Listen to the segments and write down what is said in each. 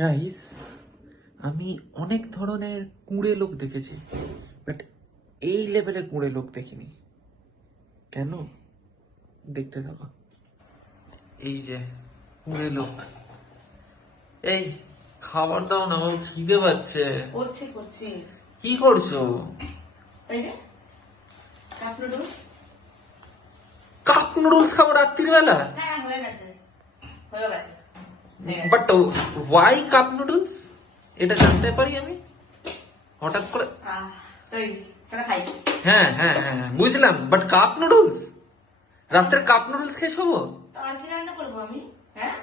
Guys, আমি অনেক ধরনের কুঁড়ে লোক দেখেছি, বাট এই লেভেলের কুঁড়ে লোক দেখিনি। কেন? দেখতে থাকো। এই যে কুঁড়ে লোক, এই খাবার দাও না, আমার খিদে পাচ্ছে। করছি কি করছো? এই যে কাপ নুডলস। কাপ নুডলস খাবো রাত্রির বেলা? হ্যাঁ, হয়ে গেছে। বাট ওয়াই কাপ নুডলস, এটা জানতে পারি আমি হঠাৎ করে? তৈরি সেটা খাই। হ্যাঁ হ্যাঁ হ্যাঁ হ্যাঁ, বুঝলাম, বাট কাপ নুডলস, রাত্রে কাপ নুডলস খেয়ে শোবো? তো আর কি রান্না করবো আমি? হ্যাঁ,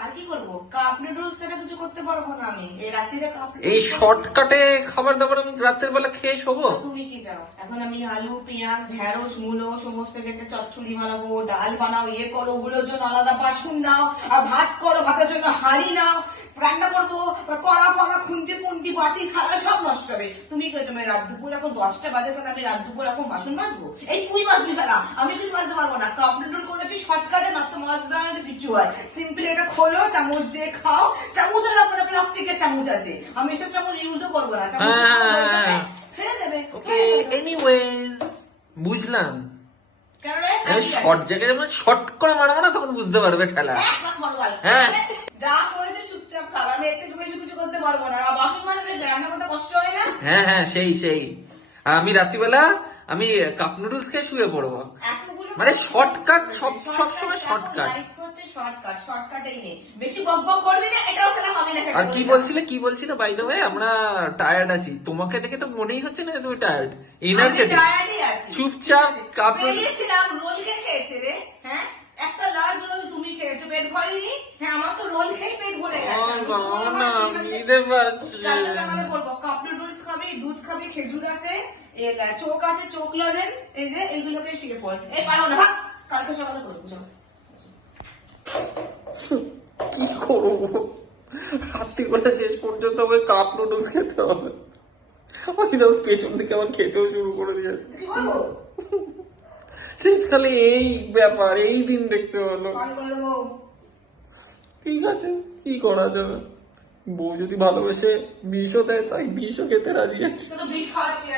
আর কি করবো? কাপ নুডলস সেটা কিছু করতে পারবো না আমি এই রাত্রিরে। কাপ এই শর্টকাটে খাবার দাবার আমি রাতের বেলা খেয়ে শোবো? তুমি কি চাও এখন আমি আলু পেঁয়াজ ঢেঁড়স মূলো সমস্ত কেটে চচ্চড়ি বানাবো, ডাল বানাও, ইয়ে করো, ওগুলোর জন্য আলাদা বাসন নাও, আর ভাত করো, ভাতের জন্য হাঁড়ি নাও, রান্না করবো, কড়া ফড়া খুন্তি ফুন্তি বাটি থালা সব নষ্ট হবে। তুমি কি করছো? রাত দুপুর এখন 10টা বাজে, স্যার আমি রাত দুপুর এখন বাসন মাজবো? এই তুই মাজবি সারা, আমি কিছু মাজতে পারবো না। কাপ নুডল করেছি শর্টকাটে, না তো মাছ দাঁড়াতে কিছু হয়। সিম্পলি এটা খোলো, চামচ দিয়ে খাও। চামচ আর আপনার প্লাস্টিকের চামচ আছে, আমি এসব চামচ ইউজও করবো না। চামচ ফেলে দেবে। ওকে, এনিওয়েজ বুঝলাম। কেন রে? শর্ট জায়গায় যখন শর্ট করে মারবো না তখন বুঝতে পারবে ঠেলা। হ্যাঁ। যা করেছে চুপচাপ খাও, আমি এর থেকে বেশি কিছু করতে পারবো না। আর বাসন মাজলে রান্না করতে কষ্ট হয় না? হ্যাঁ হ্যাঁ, সেই আমি রাত্রিবেলা আমি কাপ নুডলস খেয়ে শুয়ে পড়বো। মানে শর্টকাট, সবসময় শর্টকাট। লাইফ হচ্ছে শর্টকাট, শর্টকাটেই নেই। বেশি বক বক করবি না, এটাও সেটা পাবি না। আর কি বলছিলে বাই দ্য ওয়ে? আমরা টায়ার্ড আছি, তোমাকে দেখে তো মনেই হচ্ছে না তুমি টায়ার্ড, এনার্জেটিক। চুপচাপ কাপ বেরিয়েছিলাম, রোল খেয়েছে রে। হ্যাঁ, একটা লার্জ রোল তুমি খেয়েছো, পেট ভরেনি? হ্যাঁ, আমার তো রোল খেয়ে পেট ভরে গেছে। কালকে সকালে করবো কাপ নুডলস খাবি, দুধ খাবি, খেজুর আছে, চোখ আছে, চোখ লজেন্স, এই যে এইগুলোকে শুয়ে পড়। এই পারো না, ভাগ, কালকে সকালে করবো। চল। কি করবো? রাত্রিবেলা শেষ পর্যন্ত ওই কাপ নুডলস খেতে হবে। আমি তো পেছন দিকে আমার খেতেও শুরু করে দিয়েছে। কি করবো? শেষকালে এই ব্যাপার, এই দিন দেখতে হলো। কল করে দেবো। ঠিক আছে, কি করা যাবে? বউ যদি ভালোবেসে বিষও দেয়, তাই বিষও খেতে রাজি আছে। তো বিষ খাওয়াচ্ছি।